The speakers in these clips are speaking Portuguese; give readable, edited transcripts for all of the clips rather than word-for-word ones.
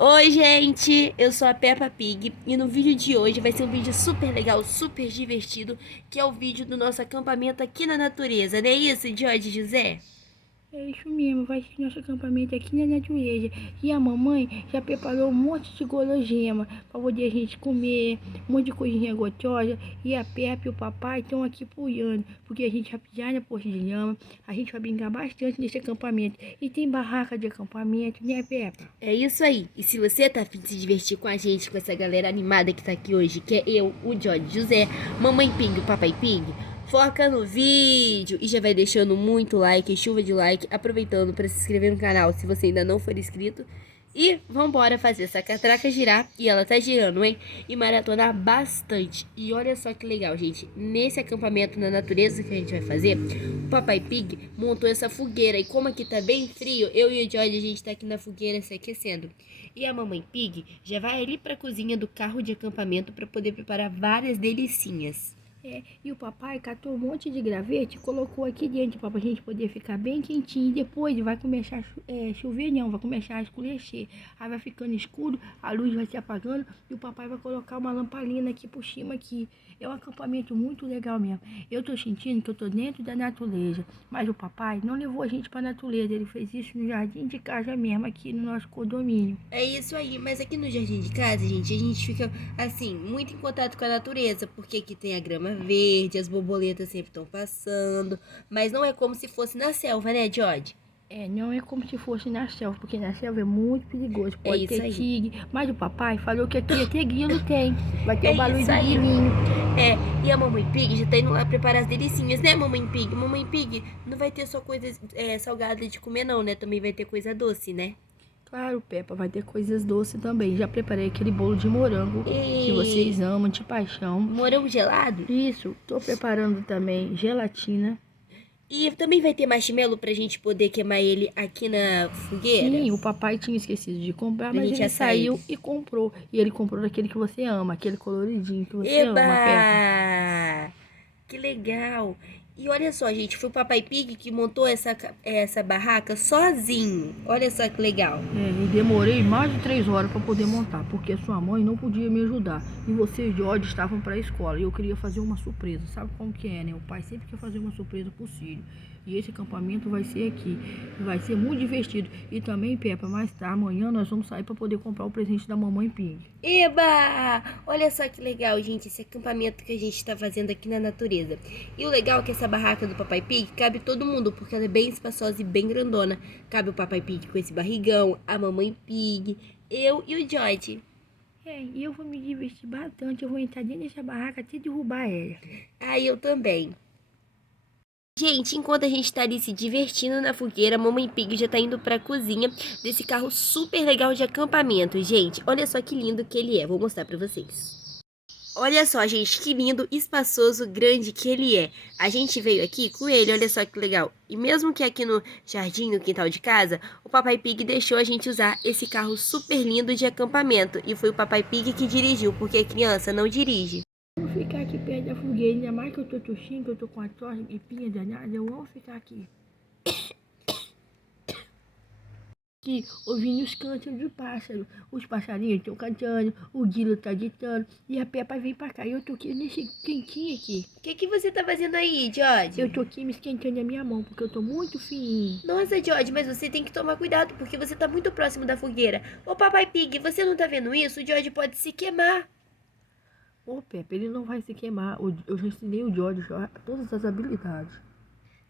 Oi, gente! Eu sou a Peppa Pig e no vídeo de hoje vai ser um vídeo super legal, super divertido, que é o vídeo do nosso acampamento aqui na natureza, não é isso, Jorge José? É isso mesmo, vai ser nosso acampamento aqui na natureza. E a mamãe já preparou um monte de gulosema para poder a gente comer, um monte de coisinha gostosa. E a Pepe e o papai estão aqui apoiando, porque a gente vai pisar na poça de lama, a gente vai brincar bastante nesse acampamento. E tem barraca de acampamento, né, Peppa? É isso aí. E se você tá afim de se divertir com a gente, com essa galera animada que tá aqui hoje, que é eu, o Jorge José, Mamãe Pig e o Papai Pig, foca no vídeo e já vai deixando muito like, chuva de like, aproveitando para se inscrever no canal se você ainda não for inscrito. E vambora fazer essa catraca girar. E ela tá girando, hein? E maratonar bastante. E olha só que legal, gente. Nesse acampamento na natureza que a gente vai fazer, o Papai Pig montou essa fogueira. E como aqui tá bem frio, eu e o George, a gente tá aqui na fogueira se aquecendo. E a Mamãe Pig já vai ali pra cozinha do carro de acampamento para poder preparar várias delicinhas. E o papai catou um monte de gravete e colocou aqui dentro para a gente poder ficar bem quentinho. E depois vai começar a chover, não, vai começar a escurecer. Aí vai ficando escuro, a luz vai se apagando e o papai vai colocar uma lamparina aqui por cima aqui. É um acampamento muito legal mesmo. Eu tô sentindo que eu tô dentro da natureza, mas o papai não levou a gente para a natureza, ele fez isso no jardim de casa mesmo, aqui no nosso condomínio. É isso aí, mas aqui no jardim de casa, gente, a gente fica, assim, muito em contato com a natureza, porque aqui tem a grama verde, as borboletas sempre estão passando, mas não é como se fosse na selva, né, George? Não é como se fosse na selva, porque na selva é muito perigoso, É pode isso ter aí. tive, mas o papai falou que aqui até grilo tem, vai ter É o barulho isso do aí. grilinho. E a Mamãe Pig já tá indo lá preparar as delicinhas, né, Mamãe Pig? Mamãe Pig não vai ter só coisas salgadas de comer, não, né? Também vai ter coisa doce, né? Claro, Peppa, vai ter coisas doces também. Já preparei aquele bolo de morango que E vocês amam de paixão. morango gelado? Isso, tô preparando também gelatina. E também vai ter marshmallow pra gente poder queimar ele aqui na fogueira? Sim, o papai tinha esquecido de comprar, Pra mas gente ele assar ele. saiu e comprou. E ele comprou daquele que você ama, aquele coloridinho que você ama, Peppa. Eba! Que legal! E olha só, gente, foi o Papai Pig que montou essa barraca sozinho. Olha só que legal. E demorei mais de 3 horas para poder montar, porque sua mãe não podia me ajudar. E você e George estavam para a escola. E eu queria fazer uma surpresa. Sabe como que é, né? O pai sempre quer fazer uma surpresa pro filho. E esse acampamento vai ser aqui. Vai ser muito divertido. E também, Peppa, mais tarde, amanhã nós vamos sair para poder comprar o presente da mamãe Pig. Eba! Olha só que legal, gente, esse acampamento que a gente está fazendo aqui na natureza. E o legal é que essa barraca do Papai Pig cabe todo mundo, porque ela é bem espaçosa e bem grandona. Cabe o Papai Pig com esse barrigão, a Mamãe Pig, eu e o George. E eu vou me divertir bastante. Eu vou entrar dentro dessa barraca até derrubar ela. Ah, eu também. Gente, enquanto a gente tá ali se divertindo na fogueira, a Mamãe Pig já tá indo pra cozinha desse carro super legal de acampamento. Gente, olha só que lindo que ele é. Vou mostrar pra vocês. Olha só, gente, que lindo, espaçoso, grande que ele é. A gente veio aqui com ele, olha só que legal. E mesmo que aqui no jardim, no quintal de casa, o Papai Pig deixou a gente usar esse carro super lindo de acampamento. E foi o Papai Pig que dirigiu, porque a criança não dirige. Vou ficar aqui perto da fogueira, ainda mais que eu tô tossindo, que eu tô com a tosse, gripinha danada. Eu vou ficar aqui. Aqui, ouvindo os cânticos do pássaro. Os passarinhos estão cantando, o Guilo tá gritando e a Peppa vem pra cá. Eu tô aqui nesse quentinho aqui. O que você tá fazendo aí, George? Eu tô aqui me esquentando a minha mão, porque eu tô muito fininho. Nossa, George, mas você tem que tomar cuidado, porque você tá muito próximo da fogueira. Ô, Papai Pig, você não tá vendo isso? O George pode se queimar. Ô, Peppa, ele não vai se queimar. Eu já ensinei o George já todas as habilidades.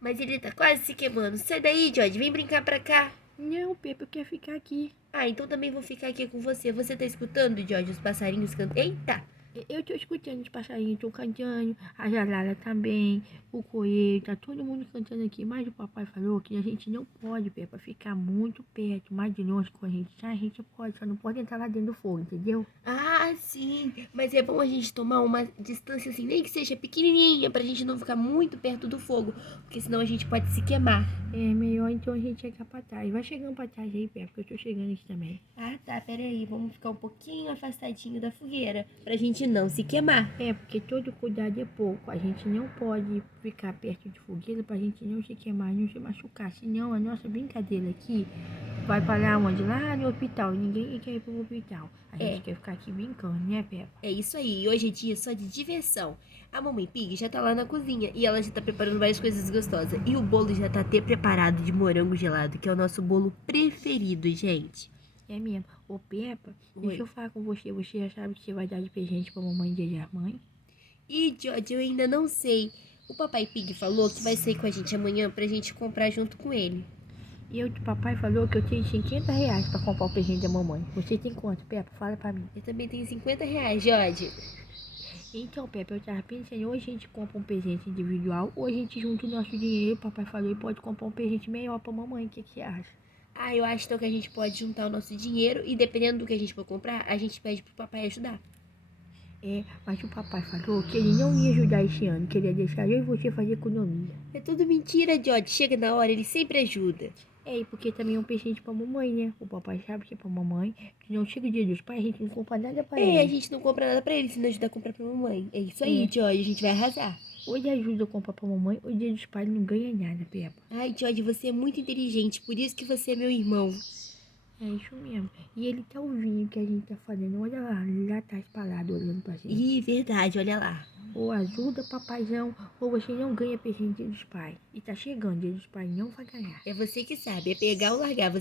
Mas ele tá quase se queimando. Sai daí, George, vem brincar pra cá. Não, Peppa, eu quero ficar aqui. Ah, então também vou ficar aqui com você. Você tá escutando, George, os passarinhos cantando? Eita! Eu tô escutando os passarinhos, estão cantando, a Jalala também, o coelho, tá todo mundo cantando aqui. Mas o papai falou que a gente não pode, Peppa, ficar muito perto, mais de longe com a gente. A gente pode, só não pode entrar lá dentro do fogo, entendeu? Ah, sim. Mas é bom a gente tomar uma distância assim, nem que seja pequenininha, pra gente não ficar muito perto do fogo. Porque senão a gente pode se queimar. É melhor então a gente chegar pra trás. Vai chegando pra trás aí, Peppa, que eu tô chegando aqui também. Ah, tá. Pera aí. Vamos ficar um pouquinho afastadinho da fogueira. Pra gente não se queimar. Porque todo cuidado é pouco. A gente não pode ficar perto de fogueira pra gente não se queimar, não se machucar. Senão a nossa brincadeira aqui vai parar onde? Lá no hospital. Ninguém quer ir pro hospital. A É. gente quer ficar aqui brincando, né, Peppa? É isso aí, e hoje é dia só de diversão. A Mamãe Pig já tá lá na cozinha e ela já tá preparando várias coisas gostosas. E o bolo já tá até preparado de morango gelado, que é o nosso bolo preferido, gente. É mesmo. Ô, Peppa, Oi. deixa eu falar com você. Você já sabe que você vai dar de presente pra mamãe Dia das Mães? E, George, eu ainda não sei. O Papai Pig falou que vai sair com a gente amanhã pra gente comprar junto com ele. E o papai falou que eu tenho R$ 50 pra comprar o presente da mamãe. Você tem quanto, Peppa? Fala pra mim. Eu também tenho R$ 50, George. Então, Peppa, eu tava pensando, ou a gente compra um presente individual, ou a gente junta o nosso dinheiro, o papai falou, e pode comprar um presente melhor pra mamãe. O que você acha? Ah, eu acho então que a gente pode juntar o nosso dinheiro e dependendo do que a gente for comprar, a gente pede pro papai ajudar. É, mas o papai falou que ele não ia ajudar esse ano, que ele ia deixar eu e você fazer economia. É tudo mentira, George. Chega na hora, ele sempre ajuda. É, e porque também é um presente pra mamãe, né? O papai sabe que é pra mamãe. Se não chega o dia dos pais, a gente não compra nada pra É, a ele. gente não compra nada pra ele, se não ajudar a comprar pra mamãe. É isso aí, É. George, a gente vai arrasar. Ou ele ajuda a comprar pra mamãe, ou o dia dos pais não ganha nada, Peppa. Ai, George, você é muito inteligente, por isso que você é meu irmão. É isso mesmo. E ele tá ouvindo o que a gente tá fazendo. Olha lá, ele lá tá parado olhando pra gente. Ih, verdade, olha lá. Ou ajuda, papaizão, ou você não ganha presente dia dos pais. E tá chegando, dia dos pais não vai ganhar. É você que sabe, é pegar ou largar.